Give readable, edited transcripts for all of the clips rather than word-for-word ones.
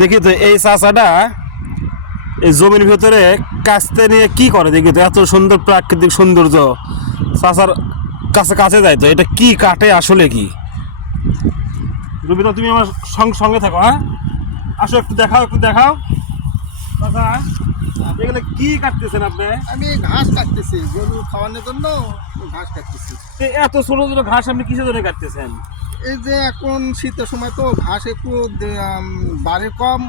দেখি তো এই চাচাটা এই জমির ভেতরে কাস্তে নিয়ে কি করে, দেখি তো এত সুন্দর প্রাকৃতিক সৌন্দর্য চাচার কাছে কাছে যায়। তো এটা কি কাটে আসলে কি? রুবিনা তুমি আমার সঙ্গে থাকো, হ্যাঁ আসো একটু দেখাও চাচা এগুলো কি কাটতেছেন আপনি? আমি ঘাস কাটতেছি, গরু খাওয়ানোর জন্য ঘাস কাটতেছি। এত ছোট ছোট ঘাস আপনি কিসের জন্য কাটতেছেন? এই যে এখন শীতের সময় তো ঘাস একটু বাড়ে কম,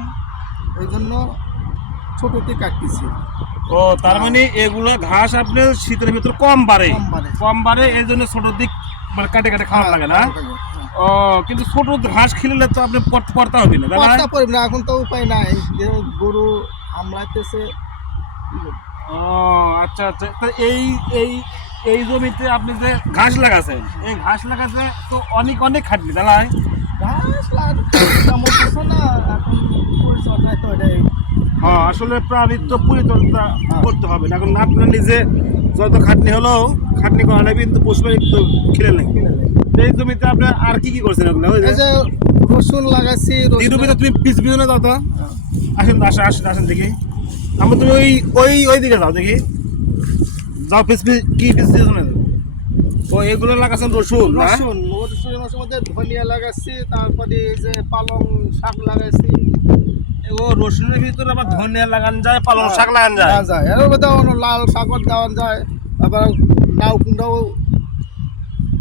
ওই জন্য ছোটতে কাটতেছি। ও তার মানে এগুলো ঘাস আপনার শীতের ভিতর কম বাড়ে এই জন্য ছোট দিক মানে কাটে কাটে খাওয়া লাগে না। ও কিন্তু ছোট ঘাস খেলে তো আপনি পড়তে হবে না, না এখন তো উপায় নাই, যে গরু হামলাইতেছে। ও আচ্ছা আচ্ছা, তো এই এই এই জমিতে আপনি যে ঘাস লাগাছেন, এই ঘাস লাগাতে তো অনেক অনেক খাটনি তাই ঘাস তেমন কিছু না, এখন পরিচর্যায় তো এটাই। হ্যাঁ আসলে প্রাণীর তো পরিচর্যা করতে হবে না। এখন আপনার নিজে যত খাটনি হলো খাটনি করা নেবে, কিন্তু পশু একটু খেলে নেই। এই জমিতে আপনি আর কি কি করছেন ওগুলো? এই যে রসুন লাগাইছি। তুমি পিছনে দাও তো, আসেন দেখি। আমরা তুমি ওই দিকে যাও দেখি, যাও কি পিছনে ও এগুলো লাগাচ্ছেন রসুন না? রসুনের মধ্যে ধনিয়া লাগাচ্ছি, তারপরে এই যে পালং শাক লাগাইছি। ও রসুনের ভিতরে আবার ধনিয়া লাগান যায়, পালং শাক লাগান যায়। এর মধ্যে লাল শাকও দেওয়া যায়, আবার লাউ কুমড়াও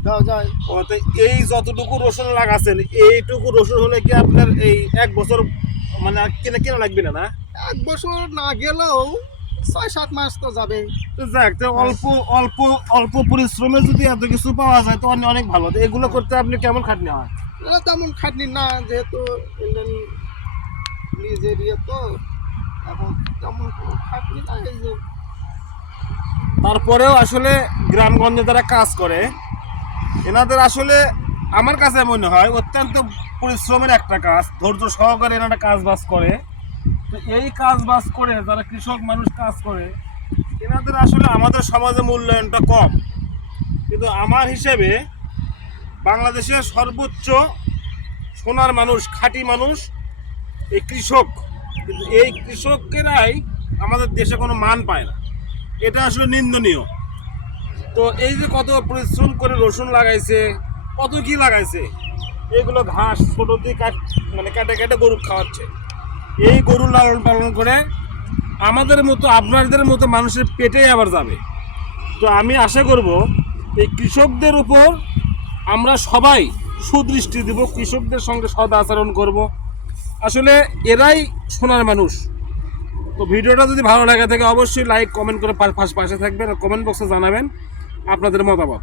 দেওয়া যায়। ও তো এই যতটুকু রসুন লাগাচ্ছেন, এইটুকু রসুন হলে কি আপনার এই 1 বছর মানে কেনা লাগবে না? এক বছর না গেলেও 6-7 মাস তো যাবে। তো যাক, তো অল্প পরিশ্রমে যদি এত কিছু পাওয়া যায় তো অনেক ভালো। তো এগুলো করতে আপনি কেমন খাটনি হয়? তেমন খাটনি না, যেহেতু নিজের ইয়ে তো, এখন তেমন কোনো খাটনি না। এই যে তারপরেও আসলে গ্রামগঞ্জে যারা কাজ করে এনাদের আসলে আমার কাছে মনে হয় অত্যন্ত পরিশ্রমের একটা কাজ, ধৈর্য সহকারে এনারা কাজ বাজ করে। তো এই কাজ বাজ করে যারা কৃষক মানুষ কাজ করে এনাদের আসলে আমাদের সমাজে মূল্যায়নটা কম। কিন্তু আমার হিসেবে বাংলাদেশের সর্বোচ্চ সোনার মানুষ, খাঁটি মানুষ এই কৃষক। কিন্তু এই কৃষকেরাই আমাদের দেশে কোনো মান পায় না, এটা আসলে নিন্দনীয়। তো এই যে কত পরিশ্রম করে রসুন লাগাইছে, কত কি লাগাইছে, এগুলো ঘাস ছোট দিয়ে কেটে কেটে গরু খাওয়াচ্ছে। এই গরু লালন পালন করে আমাদের মতো আপনাদের মতো মানুষের পেটে আবার যাবে। তো আমি আশা করব এই কৃষকদের উপর আমরা সবাই সুদৃষ্টি দেব, কৃষকদের সঙ্গে সদ আচরণ করব। আসলে এরাই সোনার মানুষ। তো ভিডিওটা যদি ভালো লাগে থাকে অবশ্যই লাইক কমেন্ট করে পাশে থাকবেন আর কমেন্ট বক্সে জানাবেন আপনাদের মতামত।